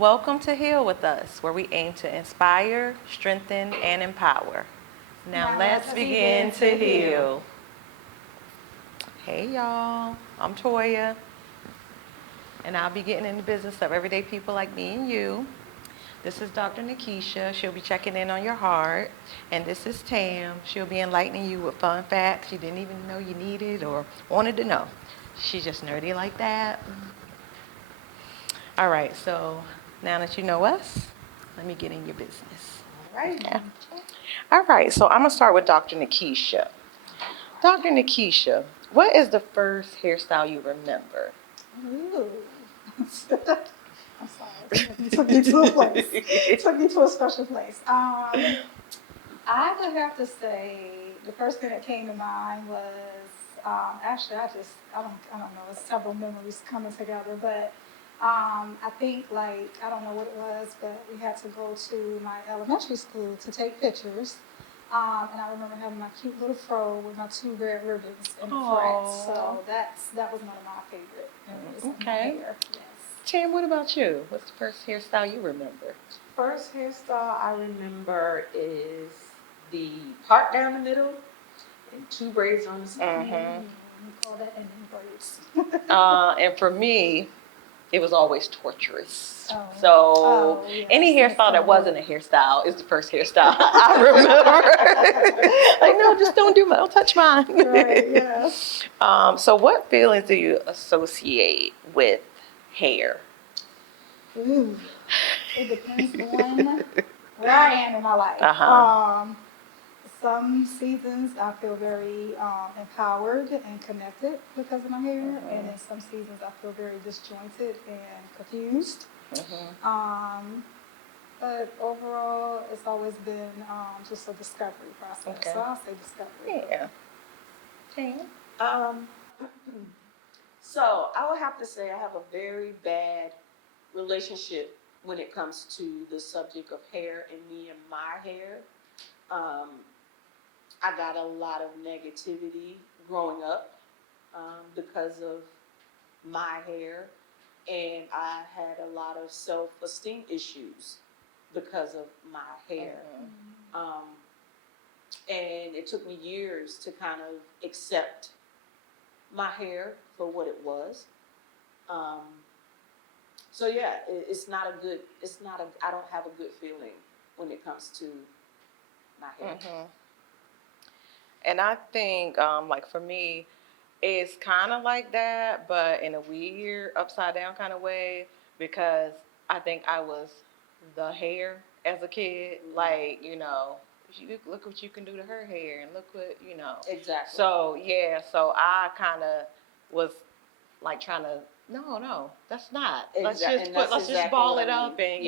Welcome to Heal with Us, where we aim to inspire, strengthen, and empower. Now let's begin to heal. Hey y'all, I'm Toya, and I'll be getting in the business of everyday people like me and you. This is Dr. Nikisha. She'll be checking in on your heart. And this is Tam. She'll be enlightening you with fun facts you didn't even know you needed or wanted to know. She's just nerdy like that. All right, so now that you know us, let me get in your business. All right. Yeah. All right, so I'm going to start with Dr. Nikisha. Dr. Nikisha, what is the first hairstyle you remember? Ooh. I'm sorry. Took me to a place. Took me to a special place. I would have to say the first thing that came to mind was actually I don't know. It's several memories coming together, but I think I don't know what it was, but we had to go to my elementary school to take pictures. And I remember having my cute little fro with my two red ribbons in the front. So that was one of my favorite memories of my Okay. hair. Yes. Tam, what about you? What's the first hairstyle you remember? First hairstyle I remember is the part down the middle and two braids on the side. Mm-hmm. We call that ending braids. And for me, it was always torturous. Oh. So Yes. any hairstyle that wasn't a hairstyle is the first hairstyle I remember. Like, no, just don't touch mine. Right, yes. So what feelings do you associate with hair? Ooh, it depends on where I am in my life. Uh-huh. Some seasons I feel very empowered and connected because of my hair, and in some seasons I feel very disjointed and confused. Mm-hmm. But overall, it's always been just a discovery process. Okay. So I'll say discovery. Yeah. Tam? Um, so I would have to say I have a very bad relationship when it comes to the subject of hair and me and my hair. Um, I got a lot of negativity growing up because of my hair, and I had a lot of self-esteem issues because of my hair. Um, and it took me years to kind of accept my hair for what it was. Um, so yeah, I don't have a good feeling when it comes to my hair. Mm-hmm. And I think, like for me, it's kind of like that, but in a weird, upside down kind of way, because I think I was the hair as a kid. Like, you look what you can do to her hair, and look what. Exactly. So, yeah, so I kind of was like trying to, no, that's not. Let's just ball it up and,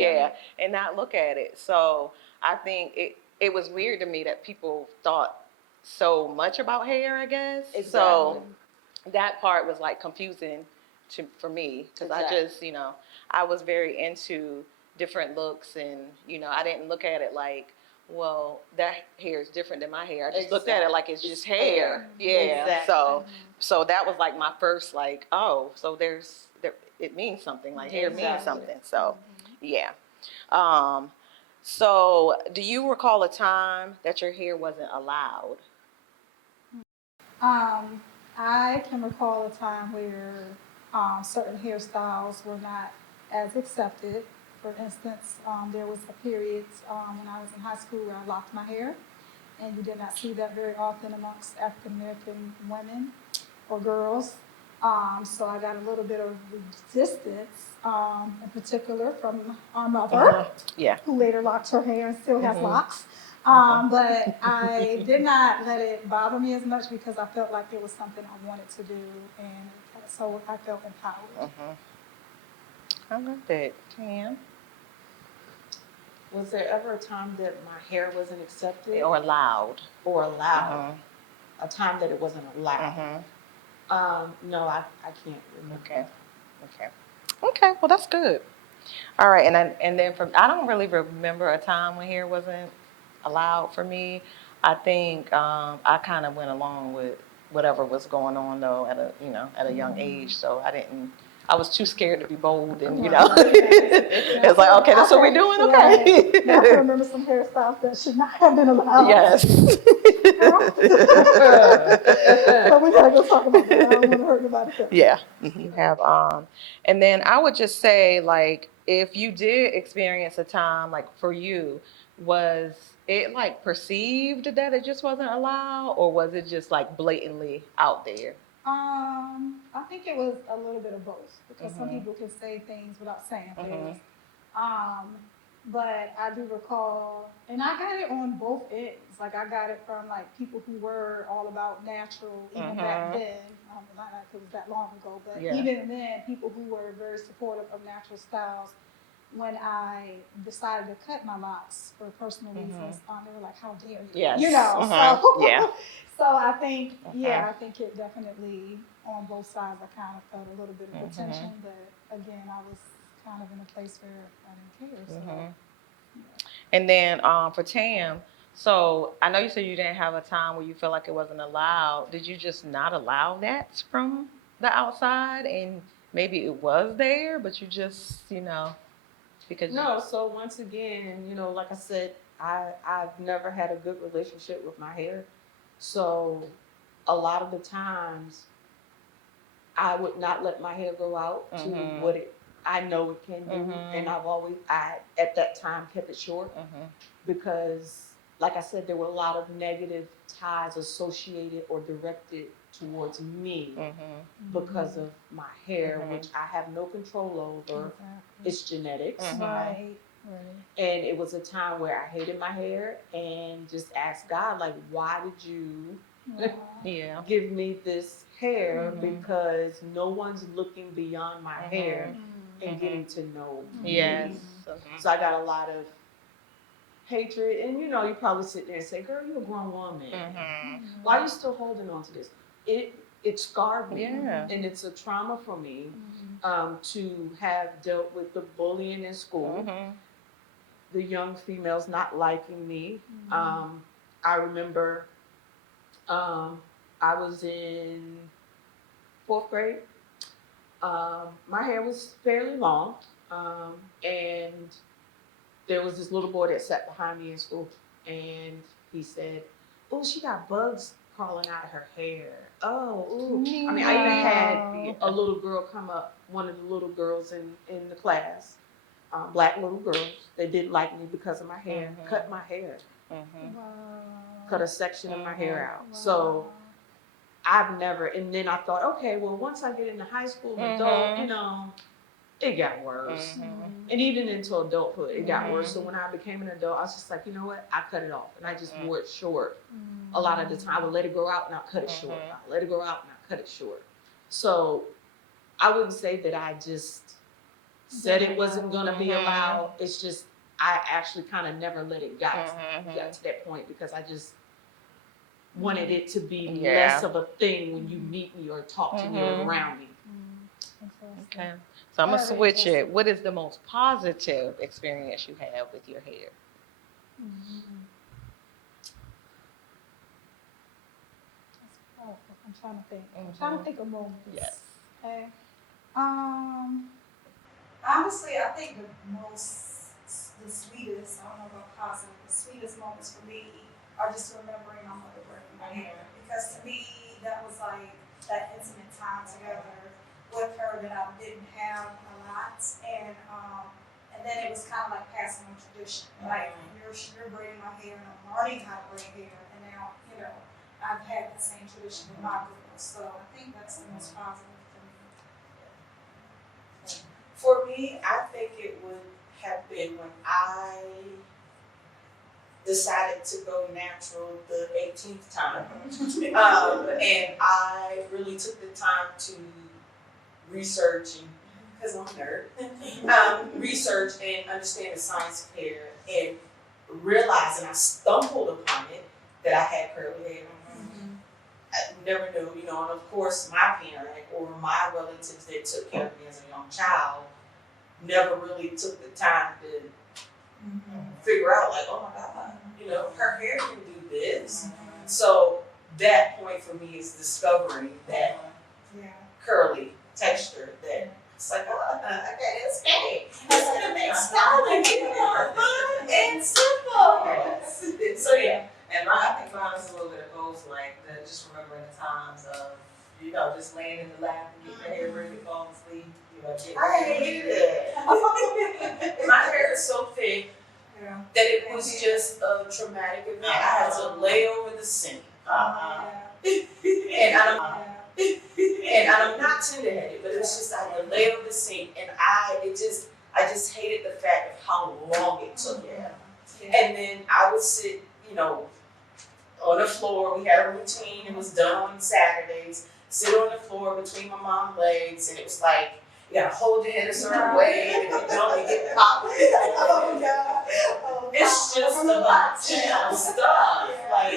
and not look at it. So I think it was weird to me that people thought so much about hair, I guess. Exactly. So that part was like confusing for me because I just, I was very into different looks, and I didn't look at it like, well, that hair is different than my hair. I just looked at it like it's just hair. Yeah. Exactly. So that was like my first like, oh, so it means something. Like hair means something. So yeah. Um, so do you recall a time that your hair wasn't allowed? I can recall a time where certain hairstyles were not as accepted. For instance, there was a period when I was in high school where I locked my hair, and you did not see that very often amongst African American women or girls. So I got a little bit of resistance, in particular from our mother, Yeah. who later locked her hair and still has locks. But I did not let it bother me as much because I felt like it was something I wanted to do, and so I felt empowered. I love that, Tam. Was there ever a time that my hair wasn't accepted Or allowed. or allowed? A time that it wasn't allowed? No, I can't remember. Okay. Well, that's good. All right, and then I don't really remember a time when hair wasn't allowed for me. I think I kind of went along with whatever was going on though at a young age, so I didn't I was too scared to be bold, and it's like, okay, that's what we're doing, okay. Now I can remember some hairstyles that should not have been allowed. Yes. But we gotta go talk about that. I don't want to hurt anybody's feelings. Yeah. You have and then I would just say, like, if you did experience a time like for you, was it like perceived that it just wasn't allowed, or was it just like blatantly out there? I think it was a little bit of both because some people can say things without saying things. But I do recall, and I got it on both ends. Like I got it from like people who were all about natural even back then. Not like it was that long ago, but even then, people who were very supportive of natural styles. When I decided to cut my locks for personal reasons, they were like, "How dare you?" Yes. You know. So, so I think, I think it definitely on both sides. I kind of felt a little bit of attention, but again, I was kind of in a place where I didn't care. So. And then for Tam, so I know you said you didn't have a time where you felt like it wasn't allowed. Did you just not allow that from the outside, and maybe it was there, but you just, because No, so once again, like I said, I've never had a good relationship with my hair. So a lot of the times I would not let my hair go out to what I know it can do. And I at that time kept it short because, like I said, there were a lot of negative ties associated or directed towards me because of my hair, which I have no control over. Exactly. It's genetics. Right. And it was a time where I hated my hair and just asked God, like, why did you give me this hair? Because no one's looking beyond my hair and getting to know me. So I got a lot of hatred. And, you probably sit there and say, girl, you're a grown woman. Why are you still holding on to this? It scarred me. And it's a trauma for me to have dealt with the bullying in school. The young females not liking me. I remember I was in 4th grade. My hair was fairly long, and there was this little boy that sat behind me in school, and he said, "Oh, she got bugs crawling out of her hair." Oh, ooh. I mean, I even had a little girl come up, one of the little girls in the class. Black little girls, they didn't like me because of my hair, cut my hair, cut a section of my hair out. So I've never, and then I thought, okay, well, once I get into high school, adult, it got worse. And even into adulthood, it got worse. So when I became an adult, I was just like, you know what, I cut it off, and I just wore it short. A lot of the time, I would let it grow out and I'll cut it short. I'll let it grow out and I'll cut it short. So I wouldn't say that I just said it wasn't going to be allowed. It's just I actually kind of never let it got to that point because I just wanted it to be less of a thing when you meet me or talk to me or around me. Okay, so I'm gonna switch it. What is the most positive experience you have with your hair? I'm trying to think. I'm trying to think of moments. Yes. Okay. Honestly, I think the sweetest, I don't know about positive, the sweetest moments for me are just remembering my mother working my hair. Because to me, that was like that intimate time together with her that I didn't have a lot. And then it was kind of like passing on tradition. Like, you're braiding my hair and I'm learning how to braid hair. And now, I've had the same tradition with my girls. So I think that's the most positive for me. For me, I think it would have been when I decided to go natural the 18th time. And I really took the time to research, because I'm a nerd, research and understand the science of hair and realize, and I stumbled upon it, that I had curly hair. I never knew, and of course my parent or my relatives that took care of me as a young child never really took the time to figure out, like, oh my God, her hair can do this. So that point for me is discovering that curly texture that It's like, oh, okay, it's great. It's gonna make styling even more fun and simple. So yeah, and I think mine is a little bit of both, like just remembering the times of, just laying in the lap and getting your hair ready to fall asleep. I hated it. My hair is so thick that it was just a traumatic event. I had to lay over the sink. And I'm not tender-headed, but it's just I had to lay over the sink, and I just hated the fact of how long it took. And then I would sit, on the floor. We had a routine. It was done on Saturdays. Sit on the floor between my mom's legs, and it was like, you gotta hold your head a certain way, and if you don't, you get popped. Oh, God. It's just a lot of stuff. Like,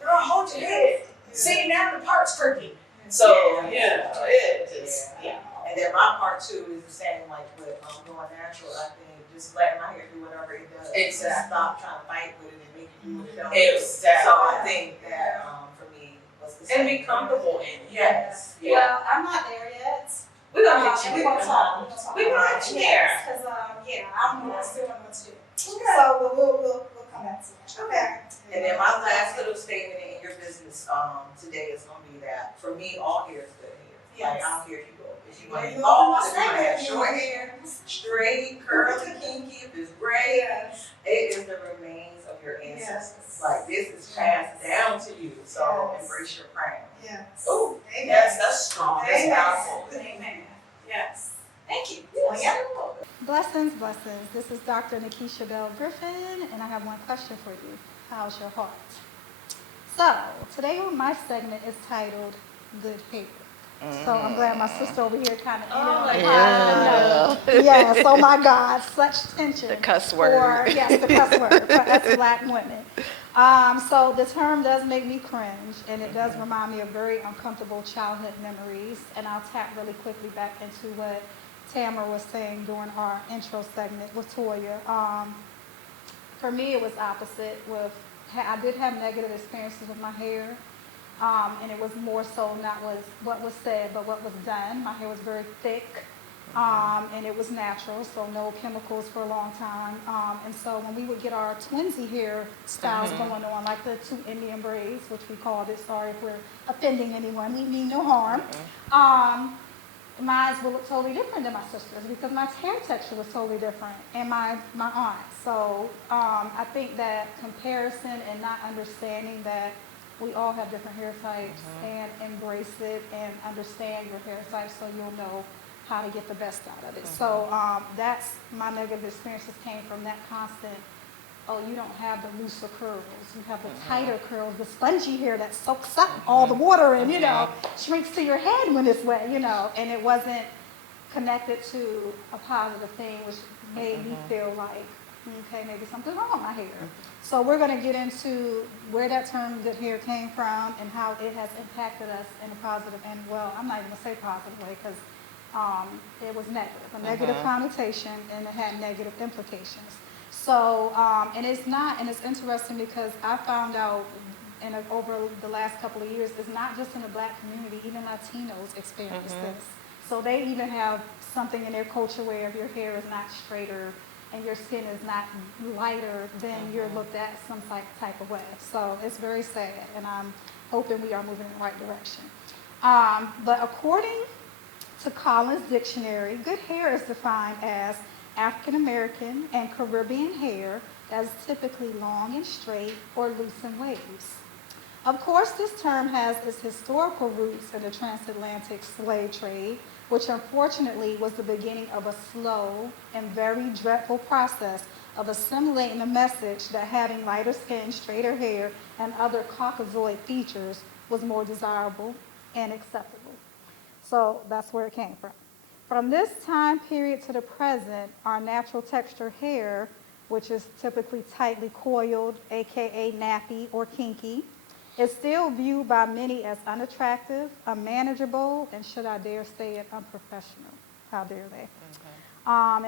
girl, hold your head. See, now the part's crooked. So, it just, And then my part too is the same, like with going natural. I think just letting my hair do whatever it does. Exactly. Stop trying to fight with it and make it do what it does. Exactly. So I think that for me was the same. And be comfortable in it. Yes. Well, I'm not there yet. We're gonna get you We're there. gonna talk. We're gonna get you there. Because, I'm still don't know what to do. Okay. So we'll come back to that. Okay. And then my last little statement in your business today is gonna be that for me, all hair is good hair. Yes. Like I don't care if you go, if you want if you have short hair, straight, curly, kinky, if it's gray, it is the remains of your ancestors. Yes. Like this is passed down to you. So embrace your crown. Yes. Oh, Amen. yes, that's strong. That's Amen. powerful. Amen. Yes. Thank you. Yes. Blessings, blessings. This is Dr. Nikisha Bell Griffin, and I have one question for you. How's your heart? So, today my segment is titled Good Hair. So I'm glad my sister over here kind of Yes, oh my God, such tension. The cuss word. Yes, the cuss word for us Black women. So the term does make me cringe, and it does remind me of very uncomfortable childhood memories. And I'll tap really quickly back into what Tamara was saying during our intro segment with Toya. For me, it was opposite. I did have negative experiences with my hair. And it was more so not what was said, but what was done. My hair was very thick, and it was natural, so no chemicals for a long time. And so when we would get our twinsy hair styles going on, like the 2 Indian braids, which we called it, sorry if we're offending anyone, we mean no harm. Mine would look totally different than my sister's because my hair texture was totally different, and my aunt. So I think that comparison and not understanding that we all have different hair types and embrace it and understand your hair type so you'll know how to get the best out of it. So that's my negative experiences came from that constant, you don't have the looser curls. You have the tighter curls, the spongy hair that soaks up all the water and, shrinks to your head when it's wet, and it wasn't connected to a positive thing, which made me feel like, okay, maybe something's wrong with my hair. So we're going to get into where that term good hair came from and how it has impacted us in a positive and, I'm not even going to say positive way because it was negative, a negative connotation, and it had negative implications. So, and it's interesting because I found out over the last couple of years, it's not just in the Black community, even Latinos experience this. So they even have something in their culture where if your hair is not straighter and your skin is not lighter, then you're looked at some type of way. So it's very sad, and I'm hoping we are moving in the right direction. But according to Collins Dictionary, good hair is defined as African American and Caribbean hair that is typically long and straight or loose in waves. Of course, this term has its historical roots in the transatlantic slave trade, which unfortunately was the beginning of a slow and very dreadful process of assimilating the message that having lighter skin, straighter hair, and other Caucasoid features was more desirable and acceptable. So that's where it came from. From this time period to the present, our natural texture hair, which is typically tightly coiled, aka nappy or kinky, is still viewed by many as unattractive, unmanageable, and should I dare say it, unprofessional. How dare they?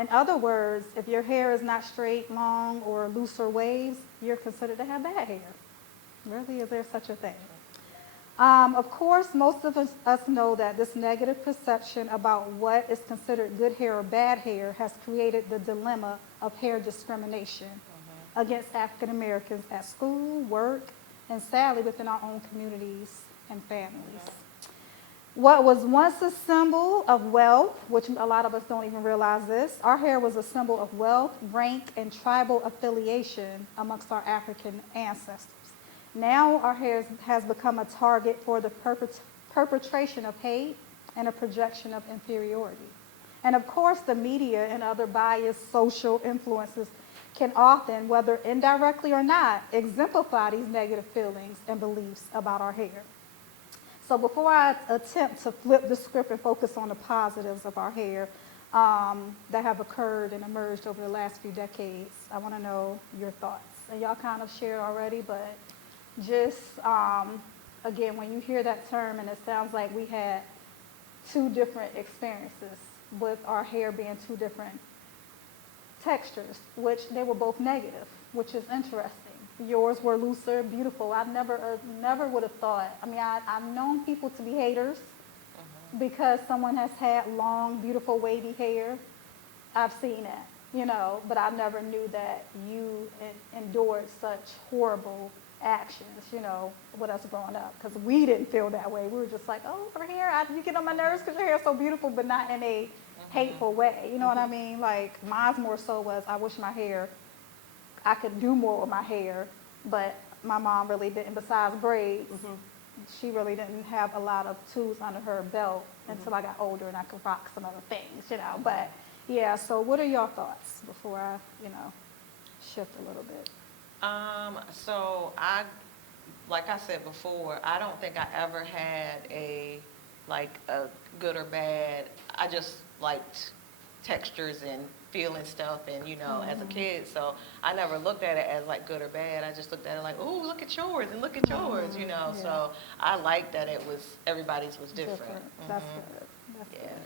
In other words, if your hair is not straight, long, or looser waves, you're considered to have bad hair. Really, is there such a thing? Of course, most of us know that this negative perception about what is considered good hair or bad hair has created the dilemma of hair discrimination against African Americans at school, work, and sadly within our own communities and families. What was once a symbol of wealth, which a lot of us don't even realize this, our hair was a symbol of wealth, rank, and tribal affiliation amongst our African ancestors. Now our hair has become a target for the perpetration of hate and a projection of inferiority. And of course, the media and other biased social influences can often, whether indirectly or not, exemplify these negative feelings and beliefs about our hair. So before I attempt to flip the script and focus on the positives of our hair that have occurred and emerged over the last few decades, I want to know your thoughts. And y'all kind of shared already, but just, again, when you hear that term and it sounds like we had two different experiences with our hair being two different textures, which they were both negative, which is interesting. Yours were looser, beautiful. I never would have thought. I mean, I've known people to be haters because someone has had long, beautiful, wavy hair. I've seen it, you know, but I never knew that you endured such horrible actions, you know, with us growing up, because we didn't feel that way. We were just like, oh, her hair, you get on my nerves because your hair is so beautiful, but not in a hateful way. You know what I mean? Like, mine's more so was, I wish I could do more with my hair, but my mom really didn't. Besides braids, she really didn't have a lot of tools under her belt until I got older and I could rock some other things, you know. But yeah, so what are your thoughts before I, you know, shift a little bit? So like I said before, I don't think I ever had a good or bad. I just liked textures and feeling stuff and, you know, as a kid. So I never looked at it as like good or bad. I just looked at it like, oh, look at yours and look at yours, you know. Yeah. So I liked that everybody's was different. That's good. That's Yeah. good.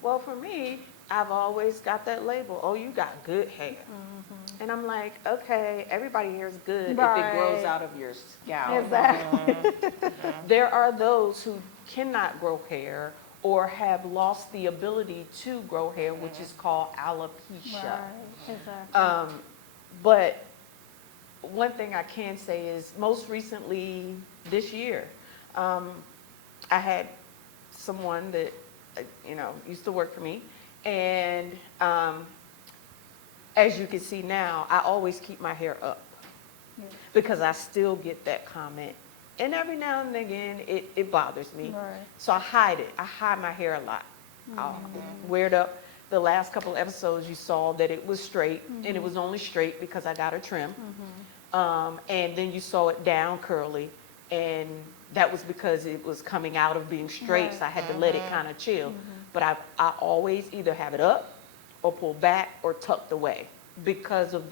Well, for me, I've always got that label, oh, you got good hair. And I'm like, okay, everybody hair is good if it grows Right. out of your scalp. Exactly. There are those who cannot grow hair or have lost the ability to grow hair, which is called alopecia. Right. Exactly. But one thing I can say is most recently this year, I had someone that, you know, used to work for me. And as you can see now, I always keep my hair up Yeah. because I still get that comment. And every now and again, it bothers me. Right. So I hide it. I hide my hair a lot. I'll wear it up. The last couple episodes you saw that it was straight, and it was only straight because I got a trim. And then you saw it down curly, and that was because it was coming out of being straight, Right. so I had to let it kind of chill. But I always either have it up or pulled back or tucked away because of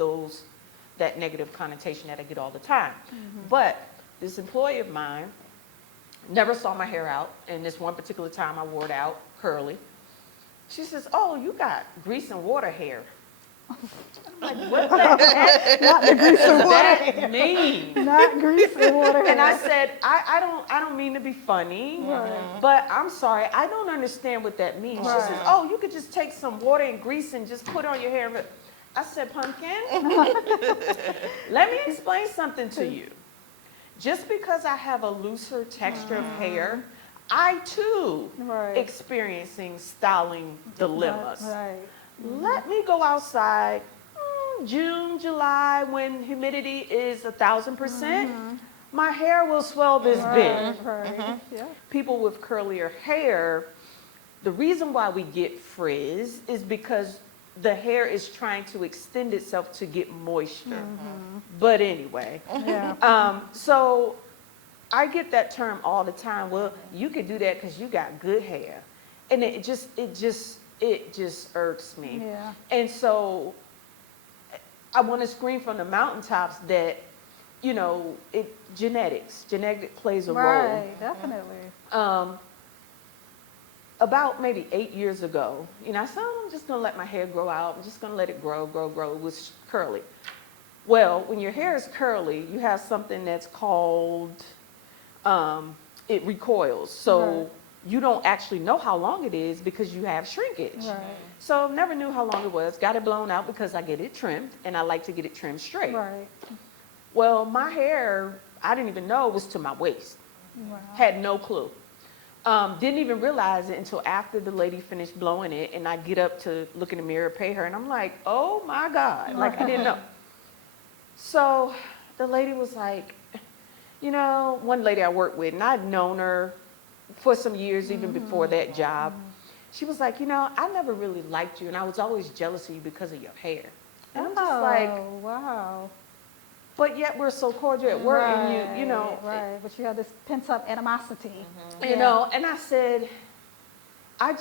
that negative connotation that I get all the time. But this employee of mine never saw my hair out, and this one particular time I wore it out curly. She says, oh, you got grease and water hair. I'm like, what the heck Not the grease and does water. that mean? Not grease and water. And I said, I don't mean to be funny, but I'm sorry, I don't understand what that means. She Right. says, oh, you could just take some water and grease and just put on your hair. I said, Pumpkin, let me explain something to you. Just because I have a looser texture of hair, I too Right. experiencing styling dilemmas. Right. Let me go outside June, July, when humidity is 1,000%. My hair will swell this big. Right. Yeah. People with curlier hair, the reason why we get frizz is because the hair is trying to extend itself to get moisture. But anyway, Yeah. so I get that term all the time. Well, you could do that because you got good hair, and it just irks me. Yeah. And so I want to scream from the mountaintops that, you know, genetic plays a role. Right. Definitely. About maybe 8 years ago, you know, I said, oh, I'm just gonna let my hair grow out. I'm just gonna let it grow. It was curly. Well, when your hair is curly, you have something that's called it recoils. So Right. you don't actually know how long it is because you have shrinkage. Right, So never knew how long it was. Got it blown out because I get it trimmed, and I like to get it trimmed straight. right, Well, my hair, I didn't even know was to my waist. wow. Had no clue. Didn't even realize it until after the lady finished blowing it, and I get up to look in the mirror, pay her, and I'm like, oh my God, like I didn't know. So the lady was like, you know, one lady I worked with, and I'd known her for some years, even before that job. She was like, you know, I never really liked you, and I was always jealous of you because of your hair. And I'm just like, Oh, wow. but yet we're so cordial at work, and you know, Right, but you have this pent-up animosity. you know, and I said, I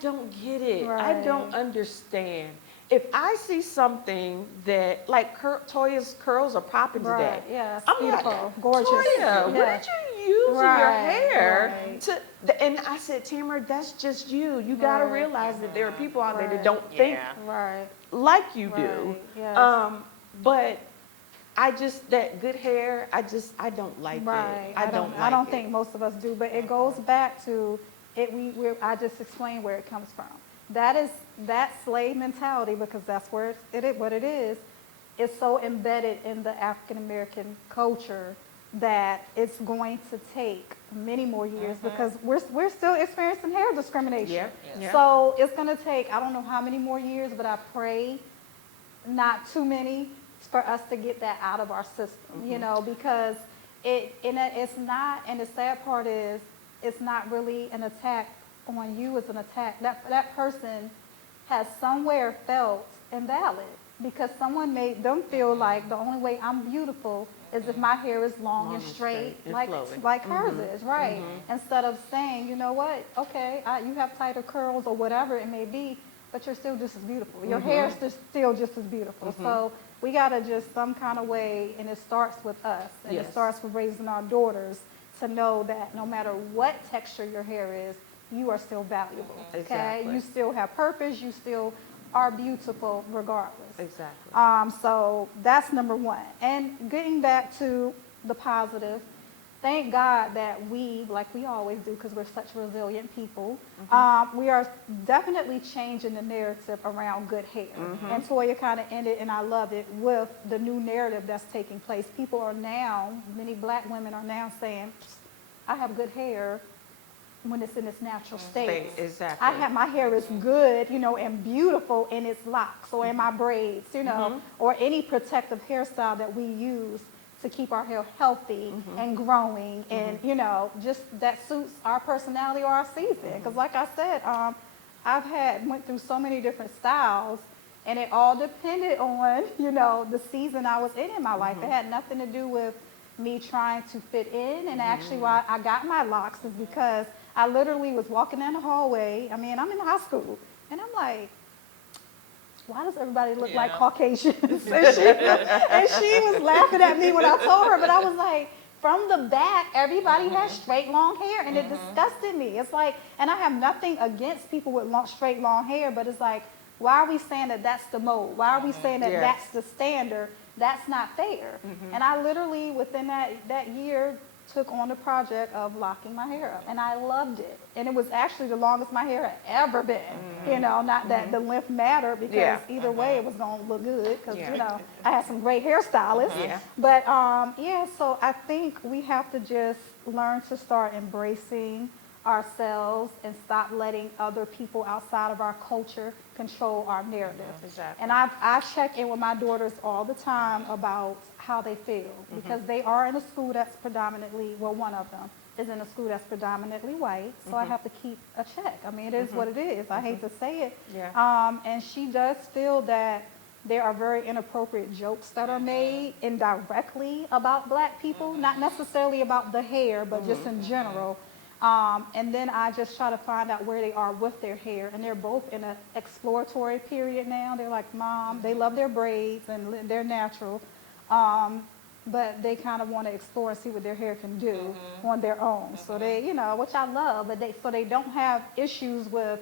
don't get it. I Right. don't understand. If I see something that, like Toya's curls are popping today. Right, yes, I'm like, beautiful, gorgeous. Toya, what Yeah. did you use in your Right, hair? right. And I said, Tamara, that's just you. You got to Right. realize that there are people out there that Right. don't think Yeah. Right, like you do. right, yes. But that good hair, I don't like Right. it. I don't I don't like think most of us do, but it goes back to it. I just explained where it comes from. That slave mentality, because that's where what it is so embedded in the African American culture that it's going to take many more years because we're still experiencing hair discrimination. Yeah, yeah. So it's going to take, I don't know how many more years, but I pray not too many for us to get that out of our system, you know, because it's not, and the sad part is, it's not really an attack on you, it's an attack. That person has somewhere felt invalid because someone made them feel like the only way I'm beautiful is if my hair is long and straight, and like flowing. hers is, right? Instead of saying, you know what, okay, you have tighter curls or whatever it may be, but you're still just as beautiful. Your hair is still just as beautiful. So we got to just some kind of way, and it starts with us, and it Yes. starts with raising our daughters to know that no matter what texture your hair is, you are still valuable, okay? Exactly. You still have purpose, you still are beautiful regardless. Exactly. So that's number one. And getting back to the positive, thank God that we, like we always do, because we're such resilient people, we are definitely changing the narrative around good hair. And Toya kind of ended, and I love it, with the new narrative that's taking place. People are now, many black women are now saying, I have good hair when it's in its natural state. Exactly. My hair is good, you know, and beautiful in its locks or in my braids, you know, or any protective hairstyle that we use to keep our hair healthy and growing and, you know, just that suits our personality or our season. Because like I said, went through so many different styles, and it all depended on, you know, the season I was in my life. It had nothing to do with me trying to fit in. And actually why I got my locks is because I literally was walking down the hallway. I mean, I'm in high school, and I'm like, why does everybody look like Caucasians? And she was laughing at me when I told her, but I was like, from the back, everybody has straight long hair, and it disgusted me. It's like, and I have nothing against people with straight long hair, but it's like, why are we saying that that's the mode? Why are we saying that that's the standard? That's not fair. And I literally, within that year, took on the project of locking my hair up, and I loved it. And it was actually the longest my hair had ever been. You know, not that the length mattered, because either way it was gonna look good, because you know, I had some great hairstylists. But so I think we have to just learn to start embracing ourselves and stop letting other people outside of our culture control our narrative. Exactly. And I check in with my daughters all the time about how they feel, because they are in a school that's predominantly, well, one of them is in a school that's predominantly white, so I have to keep a check. I mean, it is what it is. I hate to say it. And she does feel that there are very inappropriate jokes that are made indirectly about black people, not necessarily about the hair, but just in general. And then I just try to find out where they are with their hair. And they're both in an exploratory period now. They're like, Mom, they love their braids and they're natural. But they kind of want to explore and see what their hair can do on their own. So they, you know, which I love, but they don't have issues with,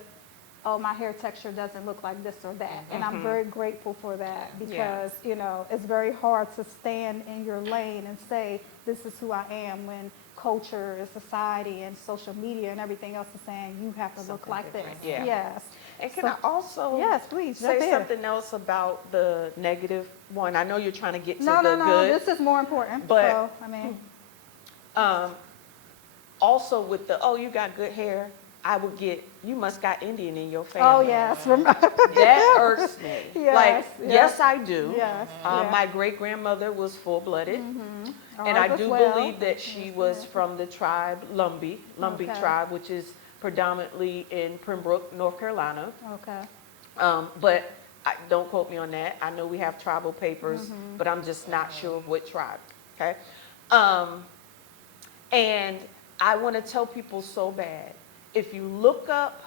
oh, my hair texture doesn't look like this or that. And I'm very grateful for that, because, you know, it's very hard to stand in your lane and say, this is who I am, when culture and society and social media and everything else is saying you have to look Something like this. different. Yeah. Yes. And can So- I also Yes, please, jump say in. something else about the negative one? I know you're trying to get to No, the no, good. this is more important. but- So, I mean, Also with the, oh, you got good hair, I would get, you must got Indian in your family. oh, yes. That irks me. Yes, Like, yes. yes, I do. Yes, yeah. My great-grandmother was full-blooded. And Ours I as do well. believe that she was from the tribe Lumbee Okay. tribe, which is predominantly in Pembroke, North Carolina. Okay. But don't quote me on that. I know we have tribal papers, Mm-hmm. but I'm just not sure of what tribe, okay? And I want to tell people so bad, if you look up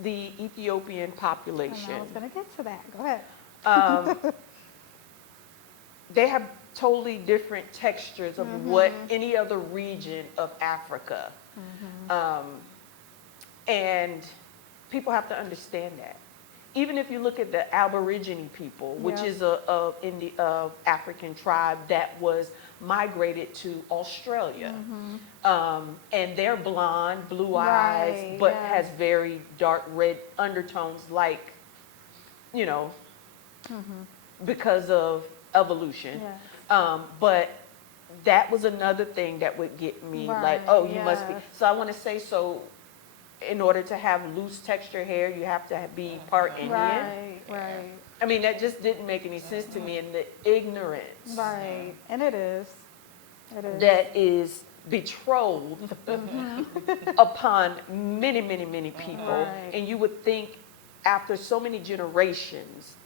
the Ethiopian And I population, was going to get to that. Go ahead. they have totally different textures of what any other region of Africa. And people have to understand that. Even if you look at the Aborigine people, which Yeah. is a African tribe that was migrated to Australia. And they're blonde, blue eyes, Right, but yes. has very dark red undertones like, you know, because of evolution. Yes. But that was another thing that would get me like, Right, oh, you must be. yes. So I want to say, so in order to have loose texture hair, you have to be part Indian. Right, right, I mean, that just didn't make any sense to me, and the ignorance right. And it is. It is. that is betrothed upon many, many, many people. Right. And you would think after so many generations,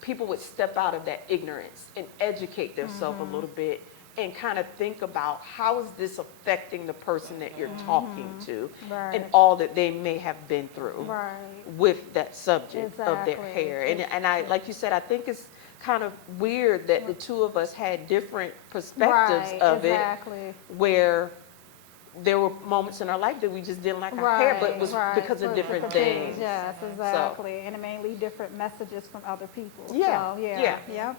people would step out of that ignorance and educate themselves a little bit and kind of think about how is this affecting the person that you're talking to Right. and all that they may have been through Right. with that subject of their Exactly. hair. And I, like you said, I think it's kind of weird that the two of us had different perspectives Right, of exactly. it, where there were moments in our life that we just didn't like our hair, but it was right. because of For different things. Yes, exactly. And mainly different messages from other people. Yeah, So, yeah. yeah. Yep.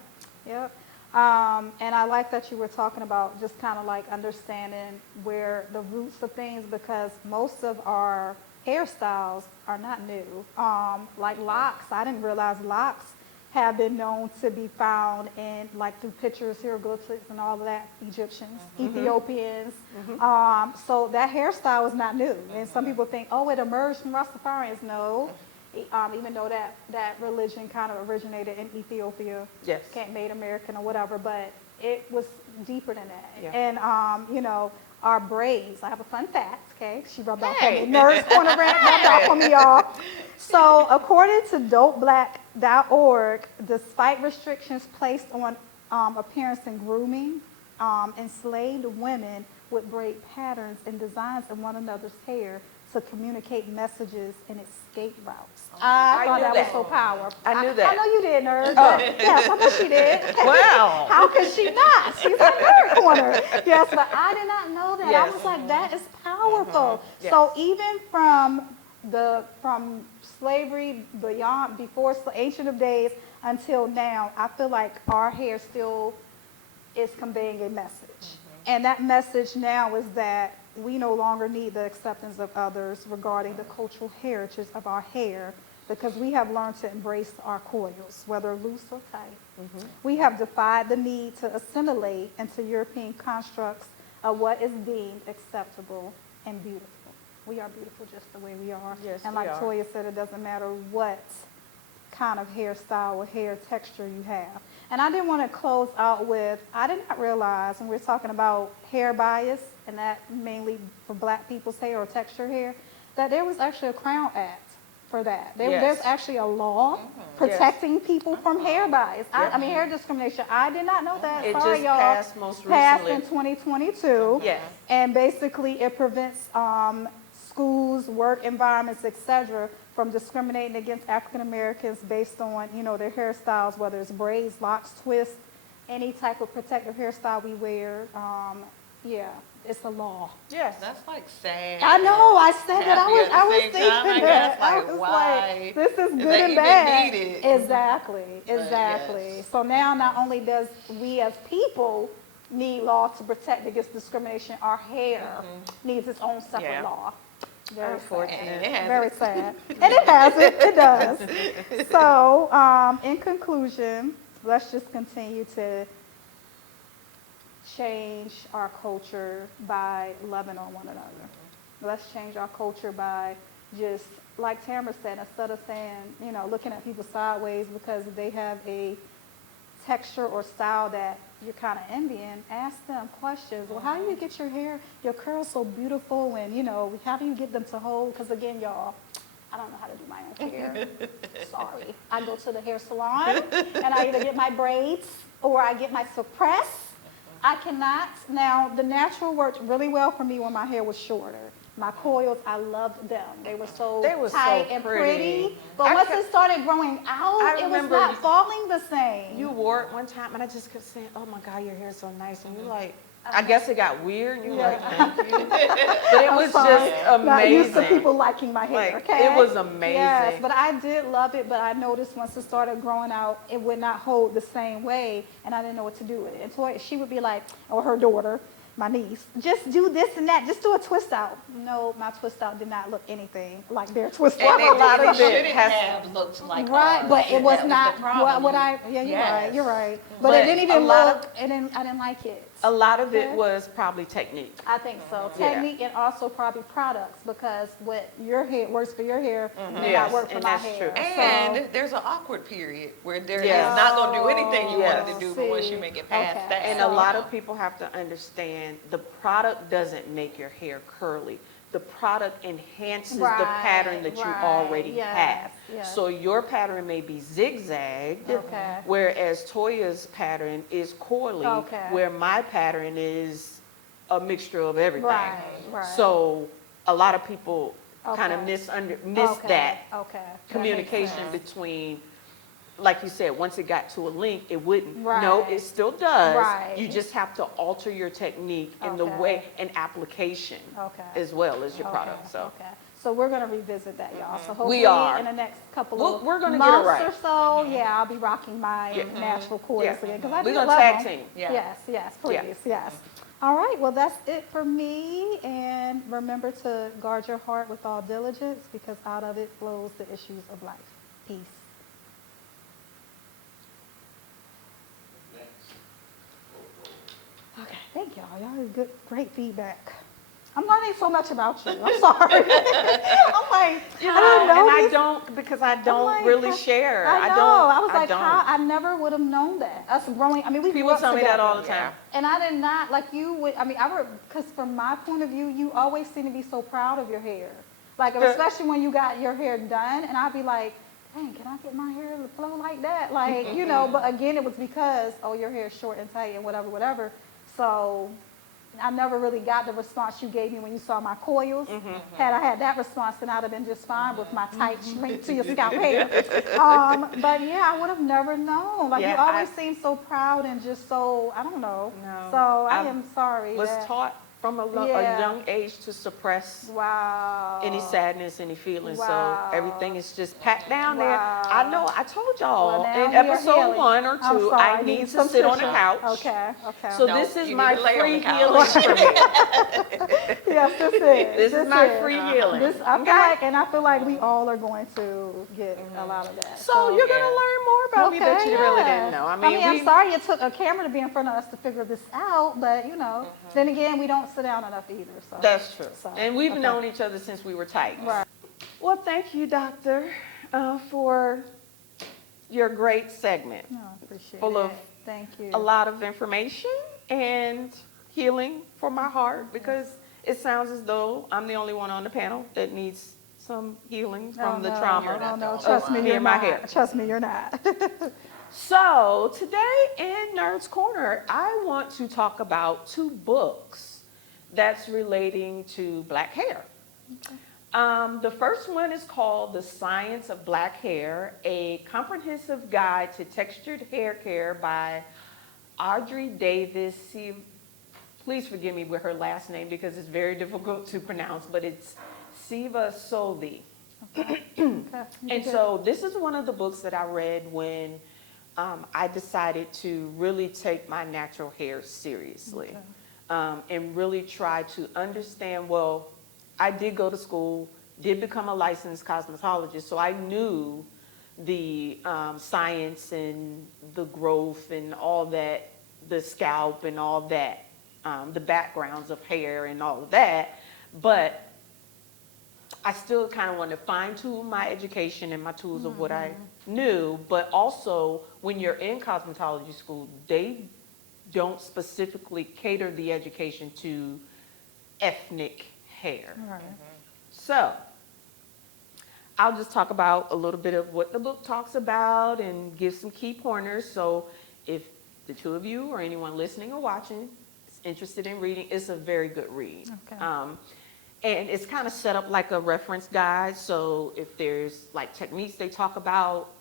Yep. And I like that you were talking about just kind of like understanding where the roots of things, because most of our hairstyles are not new. Like locks, I didn't realize locks have been known to be found in, like through pictures, hieroglyphics and all of that, Egyptians, Ethiopians. So that hairstyle is not new. And some people think, oh, it emerged from Rastafarians. No. Even though that religion kind of originated in Ethiopia, Yes. made American or whatever, but it was deeper than that. Yeah. And, you know, our braids, I have a fun fact, okay? She rubbed off on Hey. me. Nurse Corner rant rubbed off on me, y'all. So according to dopeblack.org, despite restrictions placed on appearance and grooming, enslaved women would braid patterns and designs in one another's hair to communicate messages and escape routes. I I thought knew that was that. so powerful. I knew that. I know you did, nerd. Yes, I know she did. Wow. How could she not? She's in nerd corner. Yes, but I did not know that. I Yes. was like, that is powerful. Yes. So even from slavery before ancient of days until now, I feel like our hair still is conveying a message. And that message now is that we no longer need the acceptance of others regarding the cultural heritage of our hair, because we have learned to embrace our coils, whether loose or tight. We have defied the need to assimilate into European constructs of what is deemed acceptable and beautiful. We are beautiful just the way we are. Yes, and we like are. Toya said, it doesn't matter what kind of hairstyle or hair texture you have. And I did want to close out with, I did not realize when we were talking about hair bias, and that mainly for black people's hair or texture hair, that there was actually a Crown Act for that. Yes. There's actually a law protecting people from hair bias. I mean, hair discrimination. I did not know that. It Sorry, just y'all. passed most Passed in recently. 2022. Yes. And basically it prevents schools, work environments, etc., from discriminating against African Americans based on, you know, their hairstyles, whether it's braids, locks, twists, any type of protective hairstyle we wear. Yeah, it's a law. Yes. That's like sad. I know, I said that. Happy at the I was same thinking time, I that. guess, I like, was why like, this is is good that and even bad. needed? Exactly, exactly. yes. So now not only does we as people need law to protect against discrimination. Our hair needs its own separate Yeah. law. Very Unfortunate. sad. It has Very it. sad. And it has it. It does. So, in conclusion, let's just continue to change our culture by loving on one another. Let's change our culture by just, like Tamara said, instead of saying, you know, looking at people sideways because they have a texture or style that you're kind of envying, ask them questions. Well, how do you get your curls so beautiful, and, you know, how do you get them to hold? Because again, y'all, I don't know how to do my own hair. Sorry. I go to the hair salon and I either get my braids or I get my suppress. I cannot. Now, the natural worked really well for me when my hair was shorter. My coils, I loved them. They were so They were so tight and pretty. pretty. But I once kept- it started growing out, I it was remember not you- falling the same. You wore it one time, and I just kept saying, "Oh my God, your hair is so nice." And you're like, I guess it got weird. And you're like, "Thank you." But it I'm was sorry. just Not used to amazing. people liking my hair, Like, okay? it was amazing. Yes, but I did love it, but I noticed once it started growing out, it would not hold the same way, and I didn't know what to do with it. And so she would be like, or her daughter, my niece, just do this and that, just do a twist out. No, my twist out did not look anything like their twist out. And a lot of it shouldn't has, have looked like Right, ours. but it was That not the problem. yeah, Yes. you're right. But But it didn't a even lot look, I didn't like it. a lot of it Okay. was probably technique. I think so. Yeah. Technique and also probably products, because what your hair works for your hair may Yes, not work for and my that's hair. true. And there's an awkward period where there is Yes. not going to do anything you Yes. wanted to do, but once you make it past Okay. that. And a lot of people have to understand, the product doesn't make your hair curly. The product enhances the Right, pattern that you right. already Yes, have. yes. So your pattern may be zigzagged, Okay. whereas Toya's pattern is coily, Okay. where my pattern is a mixture of everything. Right, right. So a lot of people kind of Okay. miss Okay, that okay. That makes communication sense. between, like you said, once it got to a link, it wouldn't. No, Right. it still does. Right. You just have to alter your technique and the Okay. way, and application Okay. as well as your Okay, product, so. Okay, so we're gonna revisit that, y'all. So hopefully We are. in the next couple We'll- of we're gonna get it months right. or so, yeah, I'll be rocking my Yeah. natural coils Yeah. again, because I We're do gonna love tag them. team. Yeah. Yes, yes, Yeah. please, yes. All right, well, that's it for me, and remember to guard your heart with all diligence, because out of it flows the issues of life. Peace. Okay, thank y'all. Y'all are good, great feedback. I'm learning so much about you. I'm sorry. I'm like, You I know, didn't know and I this. don't, because I don't like, really I- share. I know. don't. I was like, don't. how? I never would have known that. Us growing, I mean, we grew People up tell me that together. all the time. And I did not, like you would, I mean, because from my point of view, you always seem to be so proud of your hair. Like, Yeah. especially when you got your hair done, and I'd be like, dang, can I get my hair to flow like that? Like, you know, but again, it was because, oh, your hair is short and tight and whatever, whatever. So I never really got the response you gave me when you saw my coils. Had I had that response, then I'd have been just fine with my tight, straight to your scalp hair. But yeah, I would have never known. Like, Yeah, you always seem so proud and just so, I don't know. No, So I I am sorry. Was that- taught from a Yeah. young age to suppress Wow. any sadness, any feelings. Wow. So everything is just packed down there. Wow. I know, I told y'all Well, now in we are episode healing. 1 or 2, I'm sorry, I need to some sit on the tissue. couch. Okay, okay. So No, this is you my need to lay on free the couch. healing for me. Yes, this is. This is my free healing. This, I feel Okay? like, and I feel like we all are going to get a lot of that. So you're gonna learn more about me that you really yeah. didn't know. I mean, I'm sorry it took a camera to be in front of us to figure this out, but you know, then again, we don't sit down enough either. So that's true. So, And we've okay. known each other since we were Titans. Right. Well, thank you, Doctor, for your great segment. No, I appreciate Full it. of Thank you. A lot of information and healing for my heart, because it sounds as though I'm the only one on the panel that needs some healing from the trauma. Oh, no, of trust me, me you're and my not. hair. Trust me, you're not. So today in Nerd's Corner, I want to talk about 2 books that's relating to black hair. The first one is called The Science of Black Hair, a comprehensive guide to textured hair care by Audrey Davis. Please forgive me with her last name because it's very difficult to pronounce, but it's Siva Solvi. Okay, And so this is one of the books that I read when I decided to really take my natural hair seriously. And really try to understand, well, I did go to school, did become a licensed cosmetologist, so I knew the science and the growth and all that, the scalp and all that, the backgrounds of hair and all of that, but I still kind of want to fine tune my education and my tools of what I knew, but also when you're in cosmetology school, they don't specifically cater the education to ethnic hair. Right. So I'll just talk about a little bit of what the book talks about and give some key pointers. So if the two of you or anyone listening or watching is interested in reading, it's a very good read. Okay. And it's kind of set up like a reference guide. So if there's like techniques they talk about,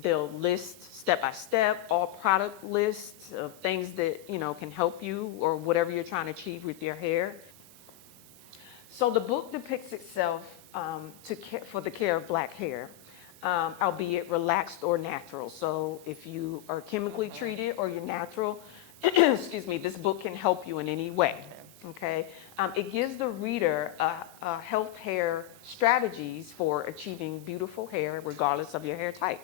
they'll list step by step, all product lists of things that, you know, can help you or whatever you're trying to achieve with your hair. So the book depicts itself for the care of black hair, albeit relaxed or natural. So if you are chemically treated or you're natural, excuse me, this book can help you in any way. Okay, it gives the reader health hair strategies for achieving beautiful hair regardless of your hair type.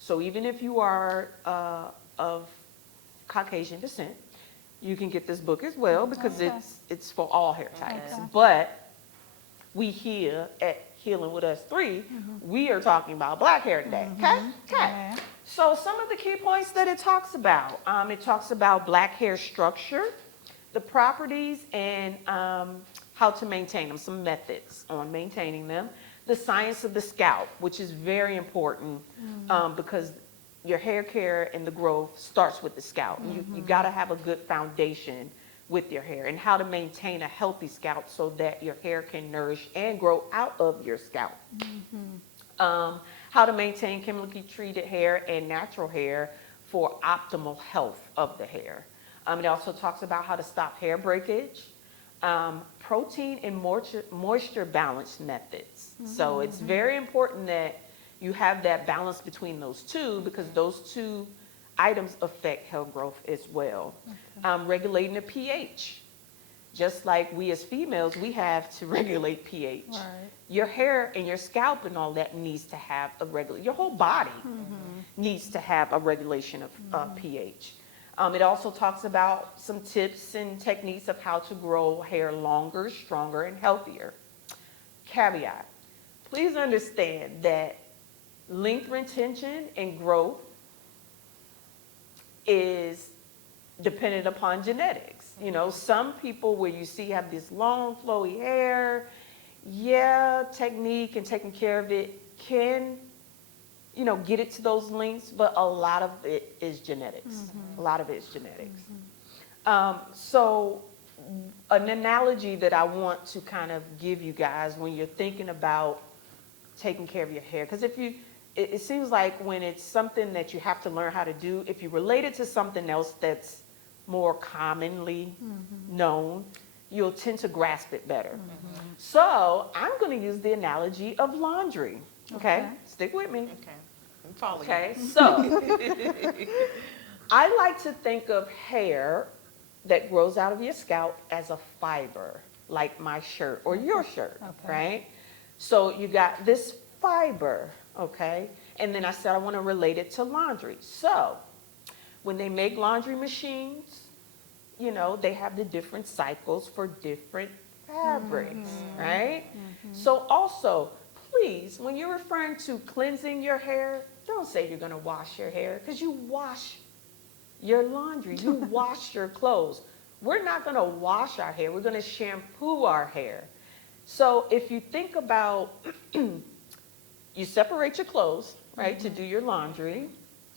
So even if you are of Caucasian descent, you can get this book as well because Okay. it's for all hair types. Okay. But we here at Healing with Us 3, we are talking about black hair today. Okay? Okay. Yeah. So some of the key points that it talks about black hair structure, the properties, and how to maintain them, some methods on maintaining them. The science of the scalp, which is very important because your hair care and the growth starts with the scalp. You got to have a good foundation with your hair and how to maintain a healthy scalp so that your hair can nourish and grow out of your scalp. How to maintain chemically treated hair and natural hair for optimal health of the hair. It also talks about how to stop hair breakage, protein and moisture balance methods. So it's very important that you have that balance between those two because those two items affect hair growth as well. Regulating the pH. Just like we as females, we have to regulate pH. Right. Your hair and your scalp and all that needs to have a your whole body needs to have a regulation of pH. It also talks about some tips and techniques of how to grow hair longer, stronger, and healthier. Caveat, please understand that length retention and growth is dependent upon genetics. You know, some people where you see have this long, flowy hair, technique and taking care of it can, you know, get it to those lengths, but a lot of it is genetics. A lot of it is genetics. So an analogy that I want to kind of give you guys when you're thinking about taking care of your hair, because it seems like when it's something that you have to learn how to do, if you relate it to something else that's more commonly known, you'll tend to grasp it better. So I'm going to use the analogy of laundry. Okay? Stick with me. Okay, I'm following. Okay, so I like to think of hair that grows out of your scalp as a fiber, like my shirt or your shirt, right? So you got this fiber, okay? And then I said I want to relate it to laundry. So when they make laundry machines, you know, they have the different cycles for different fabrics, right? So also, please, when you're referring to cleansing your hair, don't say you're going to wash your hair because you wash your laundry, you wash your clothes. We're not going to wash our hair. We're going to shampoo our hair. So if you think about, you separate your clothes, right, to do your laundry,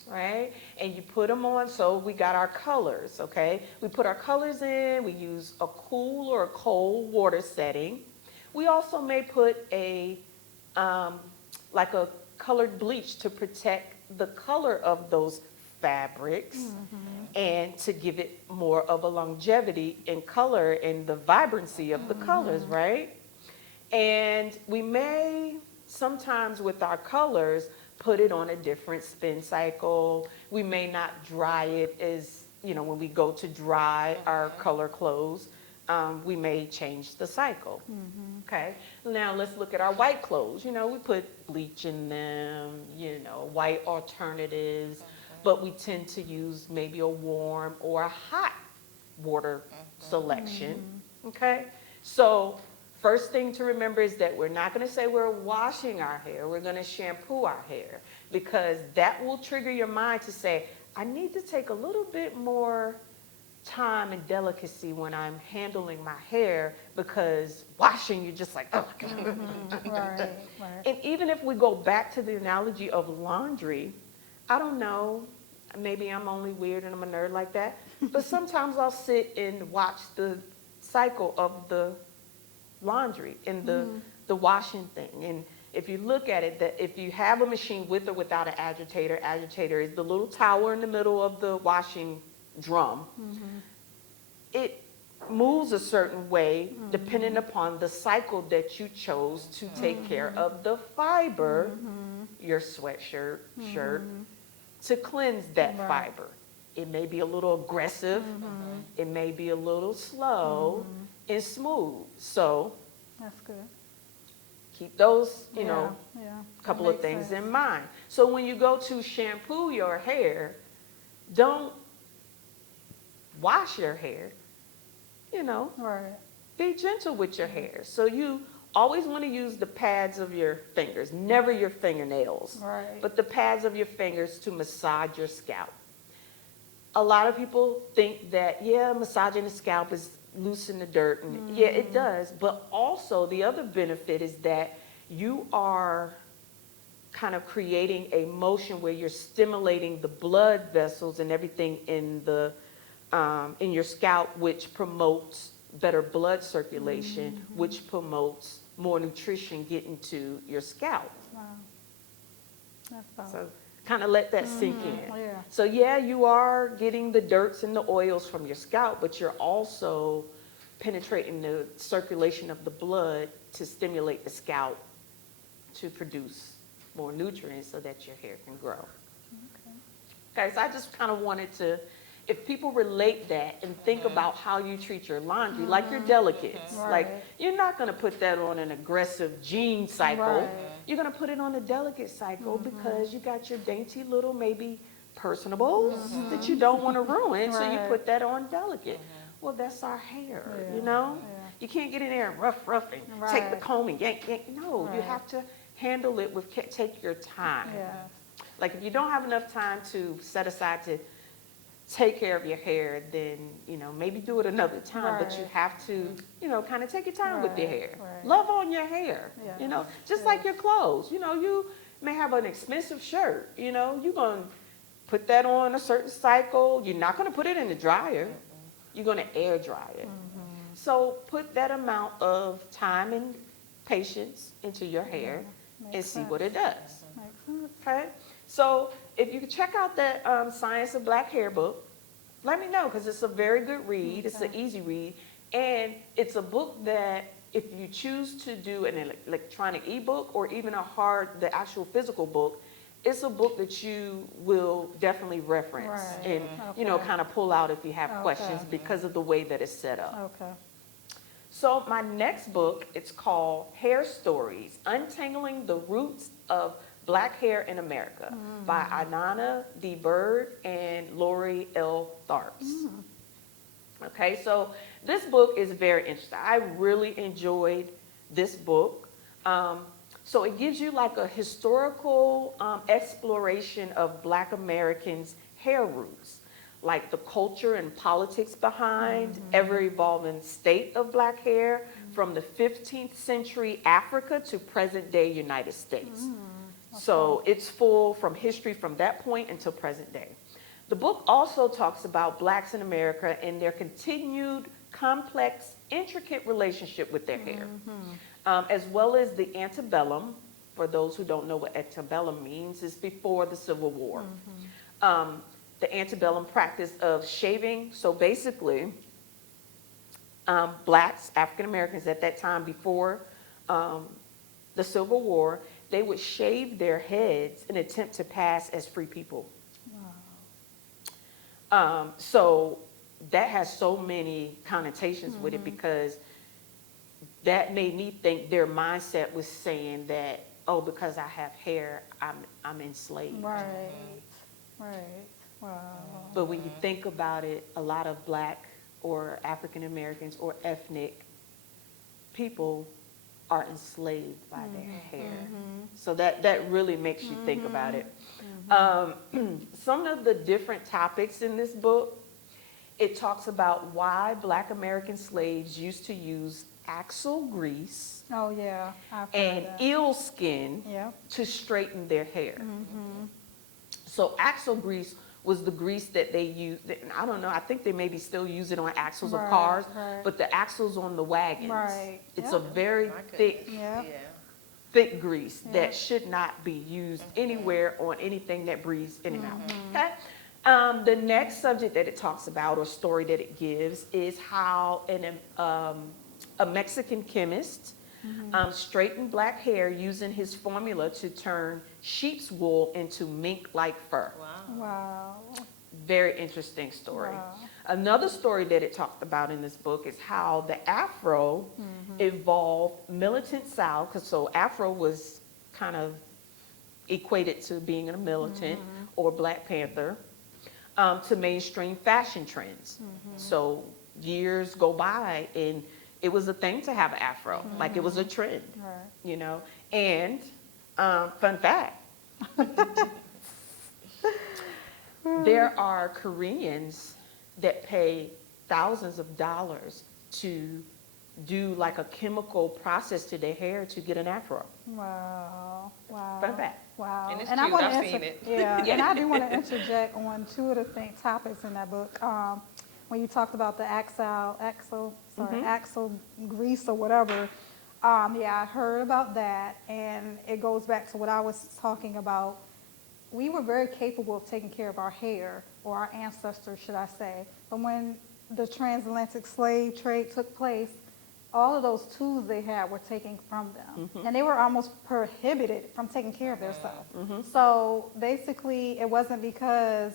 right? And you put them on, so we got our colors, okay? We put our colors in, we use a cool or a cold water setting. We also may put like a colored bleach to protect the color of those fabrics and to give it more of a longevity in color and the vibrancy of the colors, right? And we may sometimes with our colors put it on a different spin cycle. We may not dry it as, when we go to dry our color clothes, we may change the cycle. Okay, now let's look at our white clothes. We put bleach in them, white alternatives, but we tend to use maybe a warm or a hot water selection. Okay, so first thing to remember is that we're not going to say we're washing our hair, we're going to shampoo our hair, because that will trigger your mind to say, I need to take a little bit more time and delicacy when I'm handling my hair, because washing, you're just like, oh my God. Right. And even if we go back to the analogy of laundry, I don't know, maybe I'm only weird and I'm a nerd like that, but sometimes I'll sit and watch the cycle of the laundry and the washing thing. And if you look at it, that if you have a machine with or without an agitator, agitator is the little tower in the middle of the washing drum. It moves a certain way depending upon the cycle that you chose to take care of the fiber, your sweatshirt, shirt, to cleanse that fiber. It may be a little aggressive, it may be a little slow and smooth. So That's good. keep those, Yeah. couple That of makes things sense. in mind. So when you go to shampoo your hair, don't wash your hair, Right. be gentle with your hair. So you always want to use the pads of your fingers, never your fingernails, Right. but the pads of your fingers to massage your scalp. A lot of people think that, massaging the scalp is loosen the dirt, and yeah, it does, but also the other benefit is that you are kind of creating a motion where you're stimulating the blood vessels and everything in your scalp, which promotes better blood circulation, which promotes more nutrition getting to your scalp. Wow. That's powerful. So kind of let that sink in. Yeah. So yeah, you are getting the dirts and the oils from your scalp, but you're also penetrating the circulation of the blood to stimulate the scalp to produce more nutrients so that your hair can grow. Okay, so I just kind of wanted to, if people relate that and think about how you treat your laundry, like your delicates, like Right. you're not going to put that on an aggressive jean cycle. Right. You're going to put it on a delicate cycle because you got your dainty little maybe personables that you don't want to ruin, so you Right. put that on delicate. Well, that's our hair, Yeah. You can't get in there and rough and take the Right. comb and yank. No, you Right. have to handle it with, take your time. Yeah. Like if you don't have enough time to set aside to take care of your hair, then, maybe do it another time, but you Right. have to, kind of take your time with your Right, hair. right. Love on your hair, Yeah. just like your clothes. You may have an expensive shirt, you're going to put that on a certain cycle. You're not going to put it in the dryer. You're going to air dry it. So put that amount of time and patience into your hair and Makes see what it does. Makes sense. Okay, so if you check out that Science of Black Hair book, let me know, because it's a very good read. It's an easy read, and it's a book that if you choose to do an electronic ebook or even the actual physical book, it's a book that you will definitely reference Right. and Okay. kind of pull out if you have Okay. questions because of the way that it's set up. Okay. So my next book, it's called Hair Stories, Untangling the Roots of Black Hair in America by Inanna D. Bird and Lori L. Tharps. Okay, so this book is very interesting. I really enjoyed this book. So it gives you like a historical exploration of Black Americans' hair roots, like the culture and politics behind ever-evolving state of Black hair from the 15th century Africa to present-day United States. So it's full from history from that point until present day. The book also talks about Blacks in America and their continued complex, intricate relationship with their hair, as well as the antebellum. For those who don't know what antebellum means, it's before the Civil War. The antebellum practice of shaving. So basically, Blacks, African Americans at that time before the Civil War, they would shave their heads in an attempt to pass as free people. So that has so many connotations with it, because that made me think their mindset was saying that, oh, because I have hair, I'm enslaved. Right, right, wow. But when you think about it, a lot of Black or African Americans or ethnic people are enslaved by their hair. So that really makes you think about it. Some of the different topics in this book, it talks about why Black American slaves used to use axle grease Oh, yeah, I've heard and that. eel skin Yeah, to straighten their hair. So axle grease was the grease that they used. And I don't know, I think they maybe still use it on axles of Right, cars, right. but the axles on the wagons. Right, It's yeah. a very My goodness. thick, yeah, thick grease Yeah. that should not be used anywhere on anything that breathes in and out. Okay. The next subject that it talks about, or story that it gives, is how a Mexican chemist straightened Black hair using his formula to turn sheep's wool into mink-like fur. Wow. wow, Very interesting story. Wow. Another story that it talked about in this book is how the Afro evolved militant style, because so Afro was kind of equated to being a militant or Black Panther, to mainstream fashion trends. So years go by and it was a thing to have an Afro, like it was a trend, right. you know. And fun fact, there are Koreans that pay thousands of dollars to do like a chemical process to their hair to get an Afro. Wow, wow. Fun fact. Wow. And it's I cute, wanna I've seen it. Yeah, and I do want to interject on two of the topics in that book. When you talked about the axle grease or whatever, yeah, I heard about that, and it goes back to what I was talking about. We were very capable of taking care of our hair, or our ancestors, should I say. But when the transatlantic slave trade took place, all of those tools they had were taken from them. And they were almost prohibited from taking care of themselves. So basically, it wasn't because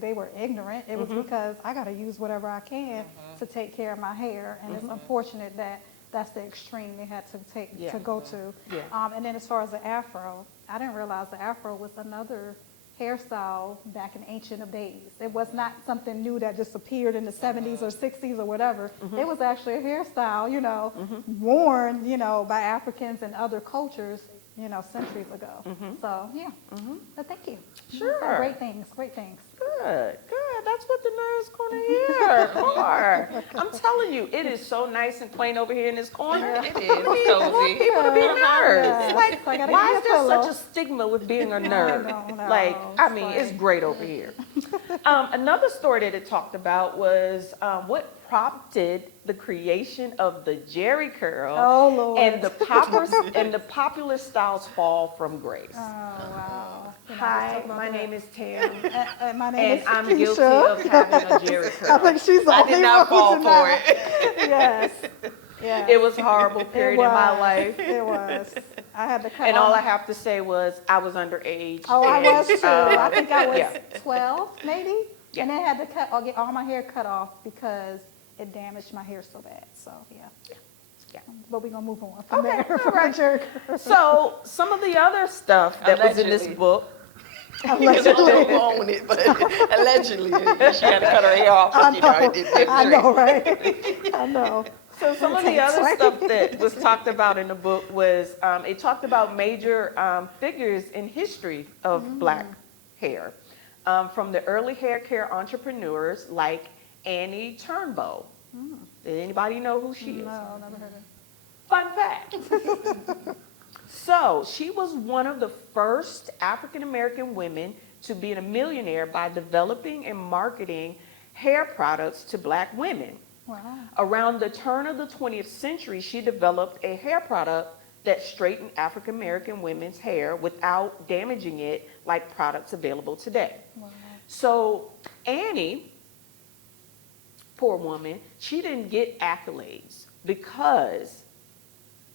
they were ignorant. It was because I got to use whatever I can to take care of my hair. And it's unfortunate that that's the extreme they had to take Yeah. to go to. Yeah. And then as far as the Afro, I didn't realize the Afro was another hairstyle back in ancient days. It was not something new that just appeared in the 70s or 60s or whatever. It was actually a hairstyle, you know, worn, you know, by Africans and other cultures, you know, centuries ago. So, yeah. But thank you. Sure. Great things, great things. Good, good. That's what the nerds gonna hear for. I'm telling you, it is so nice and quaint over here in this corner. It is I want cozy. people to be nerds. Yeah. Like, So I gotta why give is you a there pillow. such a stigma with being a nerd? don't know. Like, I It's mean, like- it's great over here. Another story that it talked about was what prompted the creation of the Jerry curl Oh, Lord. and the popular styles fall from grace. Oh, wow. Hi, my name is Tam. My name And is I'm Keisha. guilty of having a Jerry curl. I think she's the I only did not one fall who's for not. it. Yes. Yes. It was a horrible period in my life. It was. I had to cut And all off- I have to say was I was underage. Oh, I and, was too. I think I was yeah. 12, maybe. Yeah. And I had to get all my hair cut off because it damaged my hair so bad. So, yeah. Yeah. But we're going to move on from Okay, there. all From right. the jerk. So some of the other stuff that was in this Allegedly. book. Because I don't own it, but allegedly, she had to cut her hair off. I You know, it did I know, right? I know. So some of the other stuff that was talked about in the book was, it talked about major figures in history of Black hair. From the early hair care entrepreneurs like Annie Turnbow. Did anybody know who she is? No, never heard of it. Fun fact. So she was one of the first African American women to be a millionaire by developing and marketing hair products to Black women. Wow. Around the turn of the 20th century, she developed a hair product that straightened African American women's hair without damaging it like products available today. Wow. So Annie, poor woman, she didn't get accolades because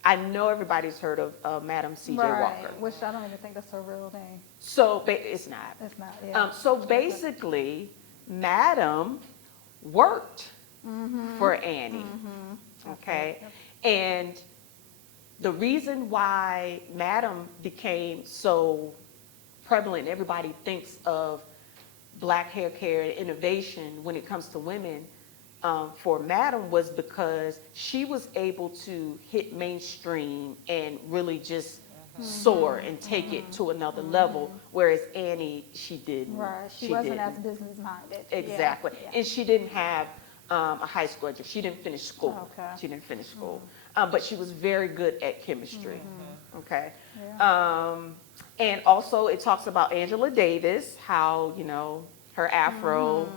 I know everybody's heard of Madam C.J. Walker. Right, which I don't even think that's her real name. So it's not. It's not, yeah. So basically, Madam worked for Annie. Okay, and the reason why Madam became so prevalent, everybody thinks of black hair care and innovation when it comes to women, for Madam was because she was able to hit mainstream and really just soar and take it to another level, whereas Annie, she didn't. Right, she wasn't didn't. as business minded. Exactly. Yeah. And she didn't have a high school education. She didn't finish school. Okay. She didn't finish school. But she was very good at chemistry. Okay. Yeah. And also it talks about Angela Davis, how, you know, her afro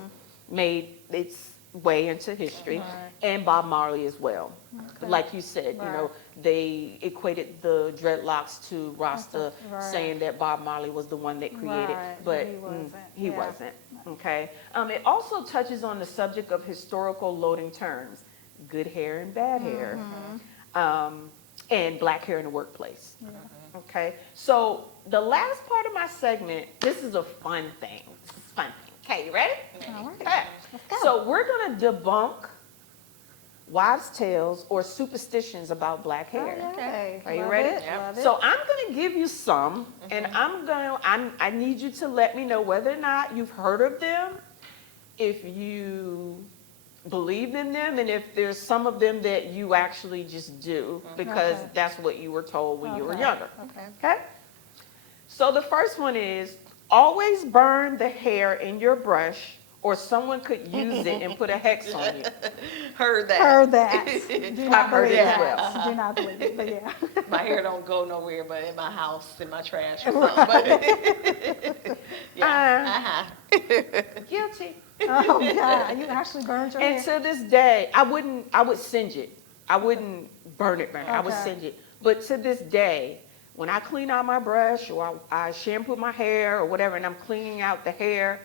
made its way into history, Right. and Bob Marley as well. Okay. Like you said, you know, they equated the dreadlocks to Rasta, Right. saying that Bob Marley was the one that created, Right, but he wasn't, he yeah. wasn't. Okay. It also touches on the subject of historical loading terms, good hair and bad hair, and black hair in the workplace. Okay. So the last part of my segment, this is a fun thing. This is a fun thing. Okay, you ready? All right. Okay. So we're gonna debunk wives' tales or superstitions about black hair. Okay. Are you Love ready? it, love it. So I'm gonna give you some, and I need you to let me know whether or not you've heard of them, if you believe in them, and if there's some of them that you actually just do because Okay. that's what you were told when you were Okay. younger. Okay. Okay? So the first one is always burn the hair in your brush, or someone could use it and put a hex on you. Heard that. Heard that. Do not I've heard believe it as that. well. Do not believe it, but yeah. My hair don't go nowhere but in my house, in my trash or something. But yeah. Guilty. Oh, God, you actually burned your And hair? to this day, I would singe it. I wouldn't burn it. I would Okay. singe it. But to this day, when I clean out my brush or I shampoo my hair or whatever, and I'm cleaning out the hair,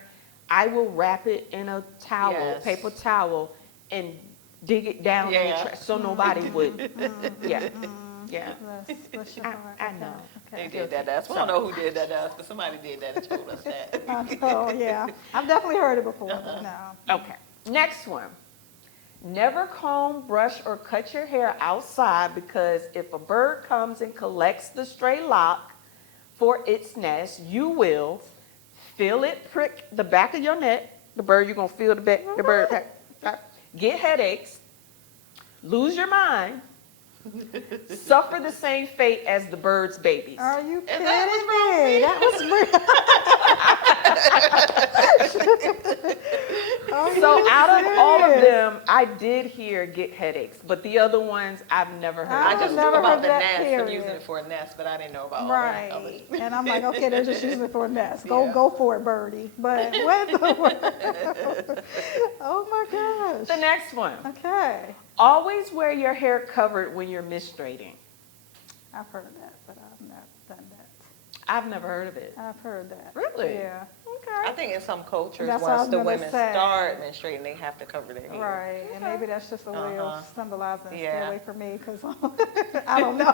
I will wrap it in a towel, Yes. paper towel, and dig it down in the Yeah. trash so nobody would. Yeah, yeah. Bless your heart. I know. They Okay. did that to us. We don't know who did that to us, but somebody did that and told us that. Oh, yeah. I've definitely heard it before, but no. Okay, next one. Never comb, brush, or cut your hair outside, because if a bird comes and collects the stray lock for its nest, you will feel it prick the back of your neck. The bird, you're gonna feel the bird back, get headaches, lose your mind, suffer the same fate as the bird's babies. Are you kidding that was me? That was real. Are So you out of all of serious? them, I did hear get headaches, but the other ones I've never heard. I I've just never knew about heard the that, nest and period. using it for a nest, but I didn't know about all that other. Right. And I'm like, okay, they're just using it for a nest. Go, Yeah. go for it, birdie. But what the world? Oh my The gosh. next one. Okay. Always wear your hair covered when you're menstruating. I've heard that, but I've not done that. I've never heard of it. I've heard that. Really? Yeah. I Okay. think in some cultures, That's what I once was the gonna women say. start menstruating, they have to cover their hair. Right. And maybe that's just a way Uh-huh. of symbolizing stay Yeah. away from me because I don't know.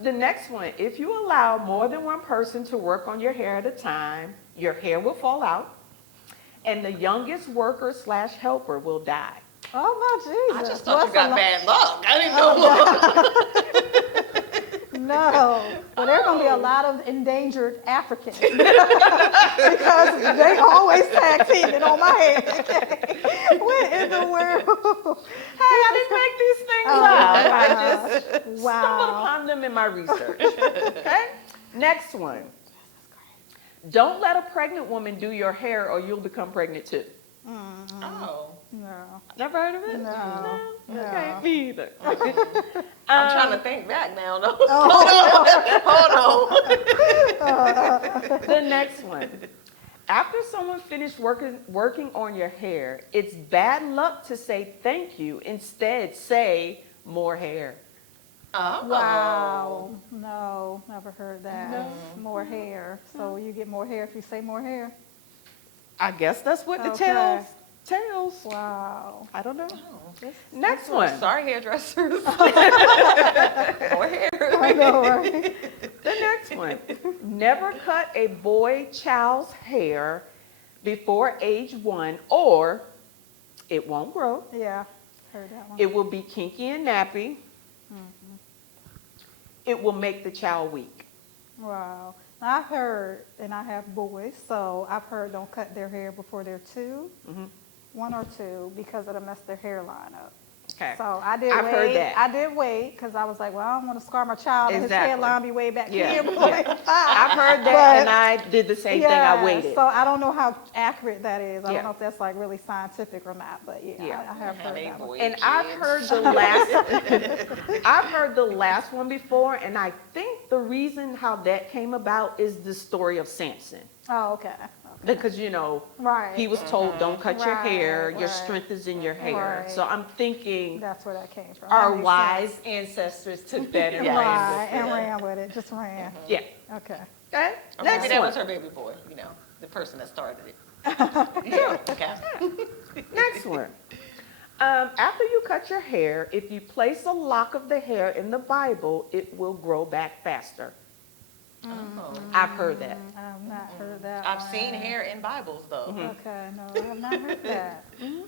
The next one, if you allow more than one person to work on your hair at a time, your hair will fall out, and the youngest worker / helper will die. Oh my I Jesus. just thought you got What's bad luck. I didn't know. No, well, there are going to be a lot of endangered Africans because they always tag teaming on my head. What in the world? Hey, I didn't make these things Oh, up. my I gosh. just stumbled Wow. upon them in my research. Okay? Next one. Don't let a pregnant woman do your hair or you'll become pregnant too. Oh. No, Never heard of it? no, Okay, no. me either. I'm trying to think back now. No. Oh, Hold on. The next one. After someone finished working on your hair, it's bad luck to say thank you. Instead, say more hair. Oh. wow. No, never heard that. More hair. So you get more hair if you say more hair? I guess that's what the Okay. tales tails. Wow. I don't know. Oh, Next one. sorry, hairdressers. Or hair. I know, right? The next one. Never cut a boy child's hair before age 1 or it won't grow. Yeah, heard that one. It will be kinky and nappy. It will make the child weak. Wow. Now, I've heard, and I have boys, so I've heard don't cut their hair before they're 2, Mhm. 1 or 2, because it'll mess their hairline up. Okay. So I did I've wait. heard that. I did wait because I was like, well, I don't want to scar my child and his Exactly. hairline be way back Yeah, here. yeah. I've heard that, But- and I did the same thing. I waited. So I don't know how accurate that is. I Yeah. don't know if that's like really scientific or not, but yeah, Yeah. I have heard that one. And I've heard the last, I've heard the last one before, and I think the reason how that came about is the story of Samson. Oh, okay. Because, you know, Right. he was told, don't cut your hair, Right, your right. strength is in your hair. Right. So I'm thinking That's where that came from. our That makes wise sense. ancestors took that and Yeah. ran Right, with and it. ran with it, just ran. Yeah. Okay. Okay. Or Next maybe that one. was her baby boy, you know, the person that started it. Yeah. Okay. Next one. After you cut your hair, if you place a lock of the hair in the Bible, it will grow back faster. Oh. I've heard that. I have not heard that I've one. seen hair in Bibles, though. Okay, no, I have not heard that. Yeah,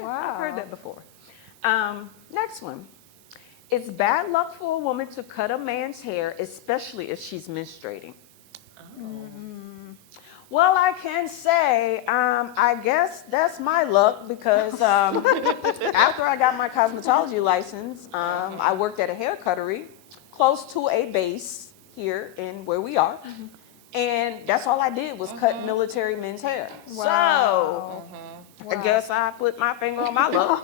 Wow. I've heard that before. Next one. It's bad luck for a woman to cut a man's hair, especially if she's menstruating. Well, I can say, I guess that's my luck because after I got my cosmetology license, I worked at a hair cuttery close to a base here in where we are. And that's all I did was cut military men's hair. Wow. So I guess I put my finger on my luck.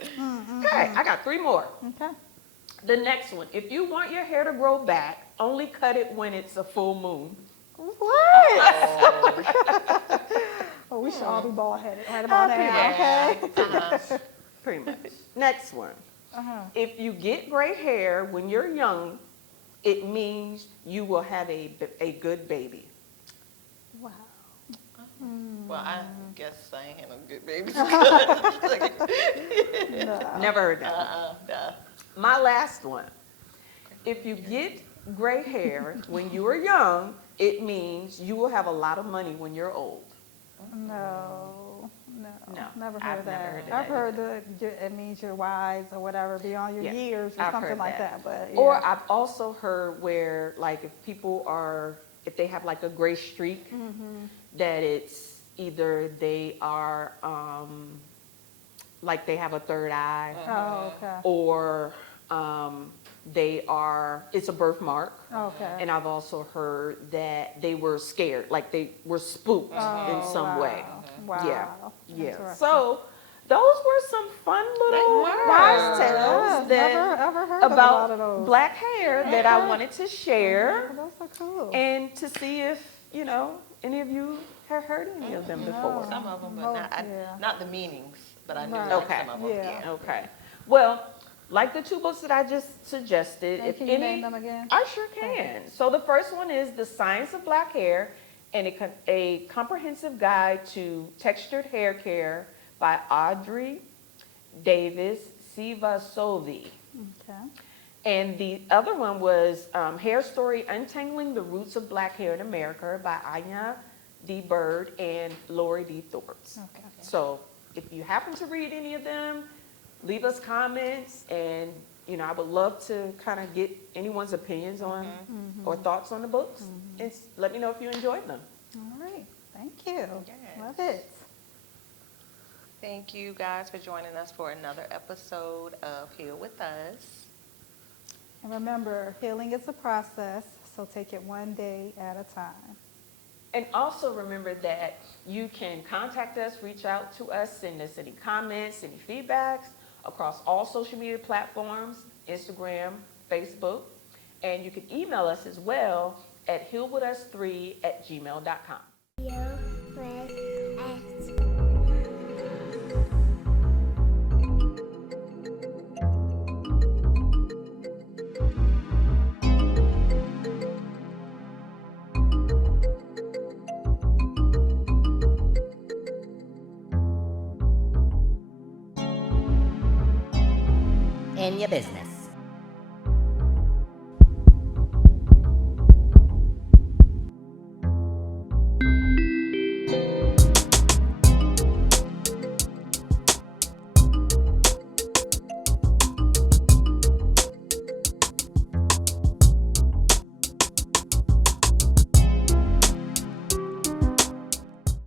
Okay, I got 3 more. Okay. The next one, if you want your hair to grow back, only cut it when it's a full moon. What? Oh, we should all be bald headed right about now, okay? Pretty much. Next one, Uh-huh. if you get gray hair when you're young, it means you will have a good baby. Wow. Well, I guess I ain't had no good babies. No. Never heard that. Nah. My last one, if you get gray hair when you are young, it means you will have a lot of money when you're old. No, No, never I've heard never that. heard of I've that heard that it means you're wise or whatever beyond your Yeah, years or I've something heard like that. that. But Or yeah. I've also heard where, like, if they have like a gray streak, that it's either they are, like they have a third eye, Oh, okay. or it's a birthmark. Okay. And I've also heard that they were scared, like they were spooked in some way. Wow. Yeah. Yeah. Interesting. So those were some fun little were. wise Yeah, tales that never heard of a lot of about those. black hair that I wanted to share Oh, those are cool. and to see if, any of you have heard any of them before. Some of them, but Most, not, yeah. not the meanings, but I knew Right. like Okay. some of them. Yeah. Okay. Well, like the 2 books that I just suggested, And if can you any, name them again? I sure can. So the first one is The Science of Black Hair and a comprehensive guide to textured hair care by Audrey Davis Sivasoli. Okay. And the other one was Hair Story, Untangling the Roots of Black Hair in America by Anya D. Bird and Lori D. Thorpe. Okay. So if you happen to read any of them, leave us comments, and I would love to kind of get anyone's opinions on or thoughts on the books, and let me know if you enjoyed them. All right. Thank you. Yes. Love it. Thank you guys for joining us for another episode of Heal With Us. And remember, healing is a process, so take it one day at a time. And also remember that you can contact us, reach out to us, send us any comments, any feedbacks across all social media platforms, Instagram, Facebook, and you can email us as well at healwithus3@gmail.com. Yo, with in your business.